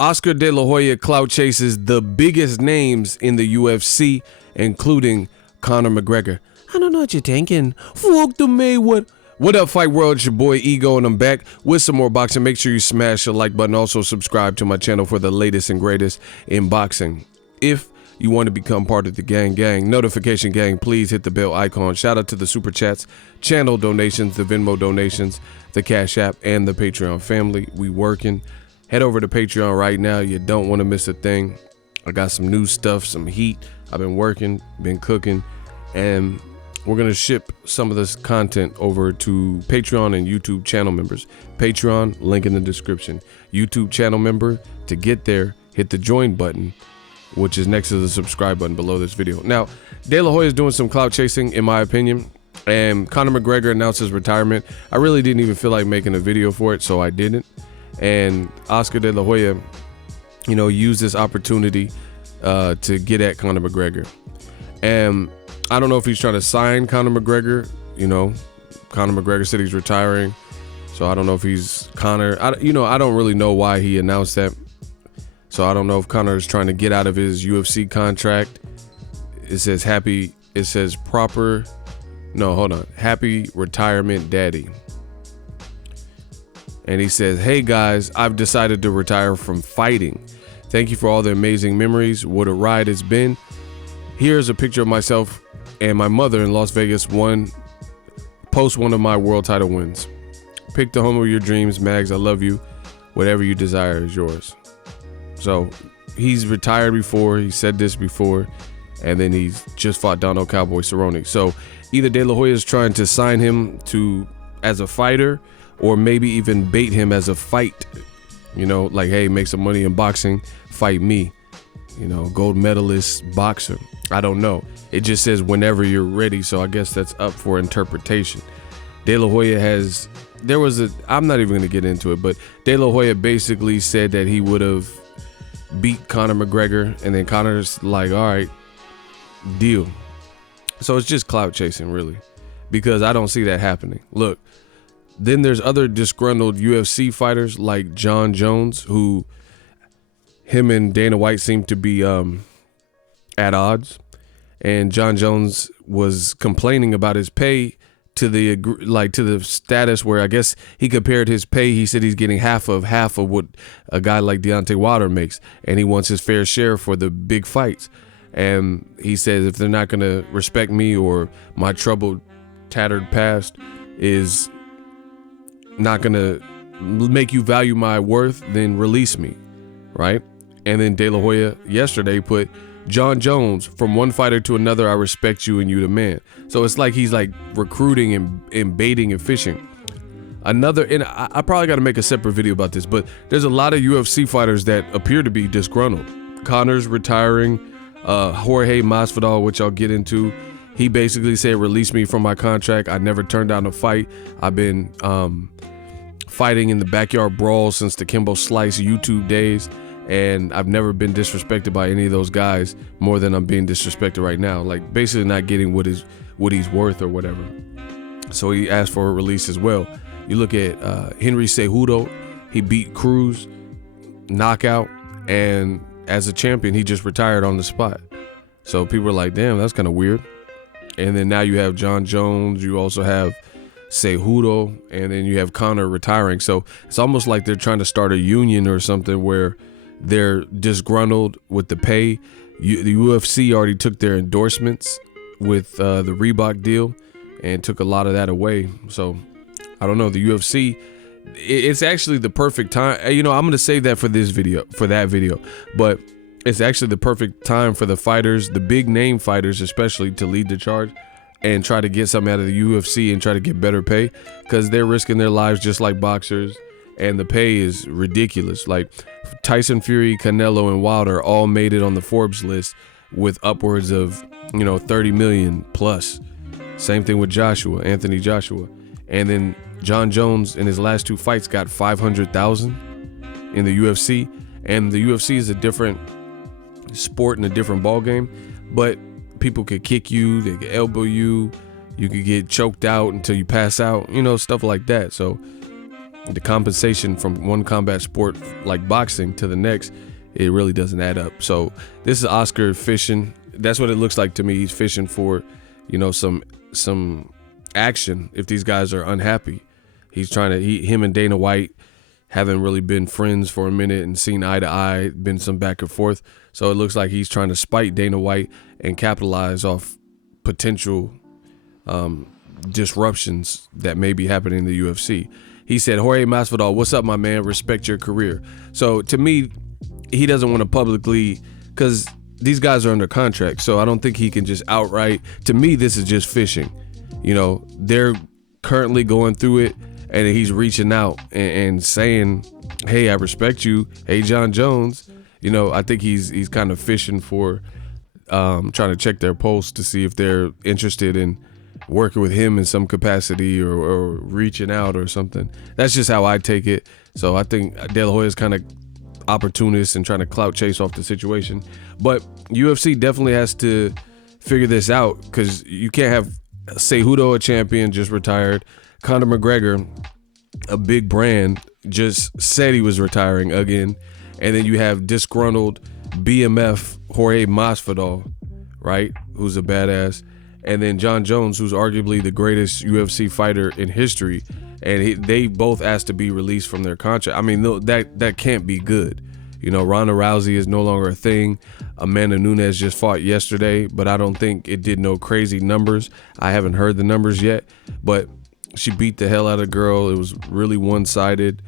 Oscar De La Hoya Clout chases the biggest names in the UFC, including Conor McGregor. I don't know what you're thinking. Fuck the Mayweather. What up, Fight World? It's your boy Ego, and I'm back with some more boxing. Make sure you smash the like button. Also, subscribe to my channel for the latest and greatest in boxing. If you want to become part of the gang, notification gang, please hit the bell icon. Shout out to the super chats, channel donations, the Venmo donations, the Cash App, and the Patreon family. We working. Head over to Patreon right now. You don't want to miss a thing. I got some new stuff, some heat. I've been working, been cooking, and we're going to ship some of this content over to Patreon and YouTube channel members. Patreon, link in the description. YouTube channel member, to get there, hit the join button, which is next to the subscribe button below this video. Now, De La Hoya is doing some clout chasing, in my opinion, and Conor McGregor announced his retirement. I really didn't even feel like making a video for it, so I didn't. And Oscar De La Hoya, you know, used this opportunity to get at Conor McGregor. And I don't know if he's trying to sign Conor McGregor. You know, Conor McGregor said he's retiring, so I don't know if he's Conor. I don't really know why he announced that. So I don't know if Conor is trying to get out of his UFC contract. It says happy retirement, daddy. And he says, hey guys, I've decided to retire from fighting. Thank you for all the amazing memories. What a ride it's been. Here's a picture of myself and my mother in Las Vegas post one of my world title wins. Pick the home of your dreams, Mags. I love you. Whatever you desire is yours. So he's retired before. He said this before. And then he's just fought Donald Cowboy Cerrone. So either De La Hoya is trying to sign him as a fighter, or maybe even bait him as a fight. You know, like, hey, make some money in boxing, fight me. You know, gold medalist boxer. I don't know. It just says whenever you're ready, so I guess that's up for interpretation. De La Hoya I'm not even going to get into it, but De La Hoya basically said that he would have beat Conor McGregor, and then Conor's like, all right, deal. So it's just clout chasing, really, because I don't see that happening. Look, then there's other disgruntled UFC fighters like JON JONES, who him and Dana White seem to be at odds. And JON JONES was complaining about his pay to the status where I guess he compared his pay. He said he's getting half of what a guy like Deontay Wilder makes, and he wants his fair share for the big fights. And he says if they're not going to respect me, or my troubled, tattered past is not going to make you value my worth, then release me, right? And then De La Hoya yesterday put, Jon Jones, from one fighter to another, I respect you and you the man. So it's like he's like recruiting and baiting and fishing. And I probably got to make a separate video about this, but there's a lot of UFC fighters that appear to be disgruntled. Conor's retiring. Jorge Masvidal, which I'll get into, he basically said, release me from my contract. I never turned down a fight. I've been fighting in the backyard brawl since the Kimbo Slice YouTube days, and I've never been disrespected by any of those guys more than I'm being disrespected right now. Like, basically not getting what he's worth or whatever. So he asked for a release as well. You look at Henry Cejudo, he beat Cruz, knockout, and as a champion, he just retired on the spot. So people are like, damn, that's kind of weird. And then now you have JON JONES, you also have Cejudo, and then you have Conor retiring. So it's almost like they're trying to start a union or something where they're disgruntled with the pay. The UFC already took their endorsements with the Reebok deal and took a lot of that away. So I don't know, the UFC, it's actually the perfect time. You know, I'm going to save that for that video, but it's actually the perfect time for the fighters, the big name fighters especially, to lead the charge and try to get something out of the UFC and try to get better pay, because they're risking their lives just like boxers, and the pay is ridiculous. Like Tyson Fury, Canelo, and Wilder all made it on the Forbes list with upwards of, 30 million plus. Same thing with Anthony Joshua. And then Jon Jones in his last two fights got 500,000 in the UFC. And the UFC is a different sport and a different ball game, but people could kick you, they could elbow you, you could get choked out until you pass out, stuff like that. So, the compensation from one combat sport like boxing to the next, it really doesn't add up. So this is Oscar fishing. That's what it looks like to me. He's fishing for, you know, some action if these guys are unhappy. He's trying to, him and Dana White haven't really been friends for a minute and seen eye to eye, been some back and forth. So it looks like he's trying to spite Dana White and capitalize off potential disruptions that may be happening in the UFC. He said, Jorge Masvidal, what's up, my man? Respect your career. So to me, he doesn't want to publicly, because these guys are under contract. So I don't think he can just outright, to me, this is just fishing. You know, they're currently going through it, and he's reaching out and saying, hey, I respect you. Hey, Jon Jones. You know, I think he's kind of fishing for, trying to check their pulse to see if they're interested in working with him in some capacity or reaching out or something. That's just how I take it. So I think De La Hoya is kind of opportunist and trying to clout chase off the situation. But UFC definitely has to figure this out, because you can't have Cejudo, a champion, just retired. Conor McGregor, a big brand, just said he was retiring again. And then you have disgruntled BMF Jorge Masvidal, right, who's a badass. And then Jon Jones, who's arguably the greatest UFC fighter in history. And they both asked to be released from their contract. I mean, that can't be good. You know, Ronda Rousey is no longer a thing. Amanda Nunes just fought yesterday, but I don't think it did no crazy numbers. I haven't heard the numbers yet, but she beat the hell out of a girl. It was really one-sided.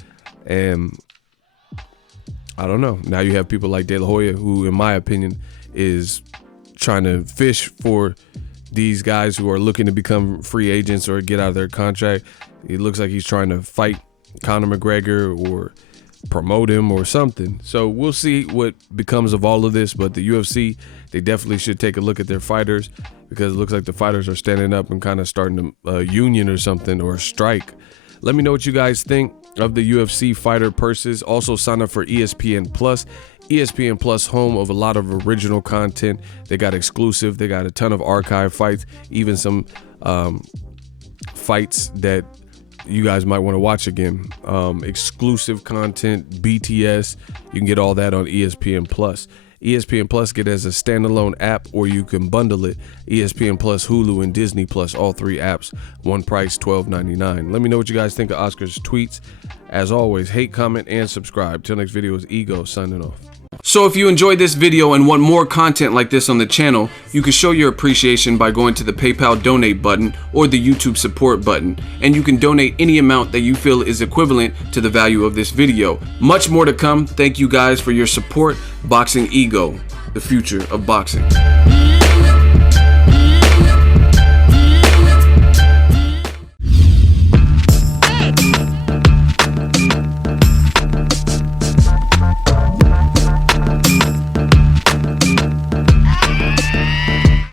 And I don't know. Now you have people like De La Hoya, who, in my opinion, is trying to fish for these guys who are looking to become free agents or get out of their contract. It looks like he's trying to fight Conor McGregor or promote him or something. So we'll see what becomes of all of this. But the UFC, they definitely should take a look at their fighters, because it looks like the fighters are standing up and kind of starting a union or something, or a strike. Let me know what you guys think of the UFC fighter purses. Also sign up for ESPN Plus. ESPN Plus, home of a lot of original content. They got exclusive. They got a ton of archive fights, even some fights that you guys might want to watch again. Exclusive content, BTS. You can get all that on ESPN Plus. ESPN Plus, get it as a standalone app, or you can bundle it. ESPN Plus, Hulu, and Disney Plus, all three apps, one price, $12.99. Let me know what you guys think of Oscar's tweets. As always, hate, comment, and subscribe. Till next video is Ego signing off. So if you enjoyed this video and want more content like this on the channel, you can show your appreciation by going to the PayPal donate button or the YouTube support button, and you can donate any amount that you feel is equivalent to the value of this video. Much more to come. Thank you guys for your support. Boxing Ego, the future of boxing.